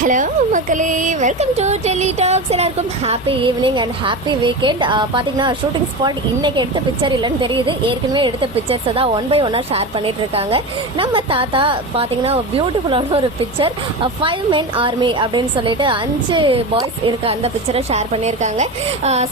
Hello மக்களே, welcome to Delhi tax. எல்லாருக்கும் happy evening and happy weekend. பார்த்தீங்கன்னா ஷூட்டிங் ஸ்பாட் இன்னைக்கு எடுத்த பிக்சர் இல்லைன்னு தெரியுது. ஏற்கனவே எடுத்த பிக்சர்ஸை தான் ஒன் பை ஒன்னாக ஷேர் பண்ணிட்டு இருக்காங்க. நம்ம தாத்தா பார்த்தீங்கன்னா பியூட்டிஃபுல்லான ஒரு பிக்சர், 5 men army அப்படின்னு சொல்லிட்டு 5 பாய்ஸ் இருக்க அந்த பிக்சரை ஷேர் பண்ணியிருக்காங்க.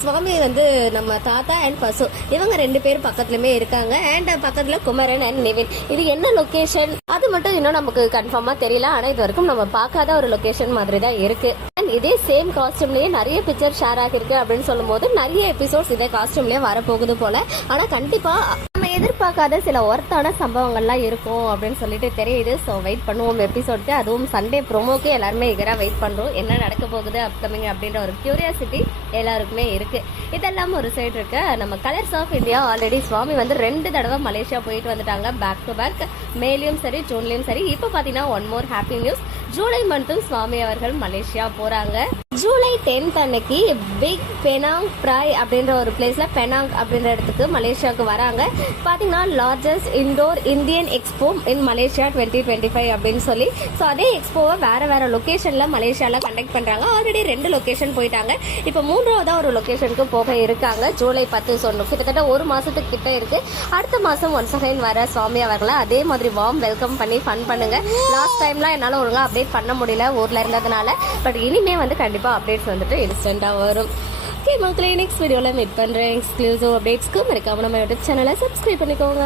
சுவாமி வந்து நம்ம தாத்தா அண்ட் பசு இவங்க 2 பேர் பக்கத்துலயுமே இருக்காங்க. அண்ட் பக்கத்துல குமரன் அண்ட் நிவின். இது என்ன லொகேஷன் அது மட்டும் இன்னும் நமக்கு கன்ஃபார்மா தெரியல. ஆனா இது வரைக்கும் நம்ம பார்க்காத ஒரு லொகேஷன் மாதிரி தான் இருக்கு. இதே சேம் காஸ்டியூம்லயே நிறைய பிக்சர் ஷேர் ஆகிருக்கு அப்படின்னு சொல்லும் போது நிறைய எபிசோட்ஸ் இதே காஸ்டியூம்லயே வரப்போகுது போல. ஆனா கண்டிப்பா நம்ம எதிர்பார்க்காத சில ஒர்த்தான சம்பவங்கள்லாம் இருக்கும் அப்படின்னு சொல்லிட்டு தெரியுது. ஸோ வெயிட் பண்ணுவோம் எபிசோட்க்கு. அதுவும் சண்டே ப்ரோமோக்கு எல்லாருமே எகரா வெயிட் பண்றோம். என்ன நடக்க போகுது அப்கமிங் அப்படின்ற ஒரு கியூரியாசிட்டி எல்லாருக்குமே இருக்கு. இதெல்லாம் ஒரு சைடு இருக்கு. நம்ம கலர்ஸ் ஆஃப் இந்தியா ஆல்ரெடி சுவாமி வந்து 2 தடவை மலேசியா போயிட்டு வந்துட்டாங்க, பேக் டு பேக். மேலையும் சரி ஜூன்லயும் சரி. இப்போ பாத்தீங்கன்னா one more happy news. July மந்த்தும் சுவாமி அவர்கள் மலேசியா போறாங்க. ஜூலை 10th அன்னைக்கு பிக் பெனாங் பிராய் அப்படின்ற ஒரு பிளேஸ்ல, பெனாங் அப்படின்ற இடத்துக்கு மலேசியாவுக்கு வராங்க. பாத்தீங்கன்னா largest indoor Indian expo in Malaysia 2025 அப்படின்னு சொல்லி. ஸோ அதே எக்ஸ்போவை வேற லொகேஷன்ல மலேசியால கண்டக்ட் பண்றாங்க. ஆல்ரெடி 2 லொகேஷன் போயிட்டாங்க. இப்போ 3ஆவதா ஒரு லொகேஷனுக்கு போக இருக்காங்க. ஜூலை 10 சொன்னோம். கிட்டத்தட்ட ஒரு மாசத்துக்கு கிட்ட இருக்கு. அடுத்த மாசம் ஒன்ஸ் அகைன் வர சுவாமி அவர்களை அதே மாதிரி வார்ம் வெல்கம் பண்ணி ஃபன் பண்ணுங்க. லாஸ்ட் டைம்லாம் என்னால ஒழுங்கா அப்டேட் பண்ண முடியல ஊர்ல இருந்ததுனால. பட் இனிமே வந்து கண்டிப்பா அப்டேட்ஸ் வந்துட்டு இன்ஸ்டன்டா வரும். ஓகே மக்களே, நெக்ஸ்ட் வீடியோல மீட் பண்றேன். எக்ஸ்க்ளூசிவ் அப்டேட்ஸ்க்கு மறக்காம நம்ம யூடியூப் சேனலை சப்ஸ்கிரைப் பண்ணிக்கோங்க.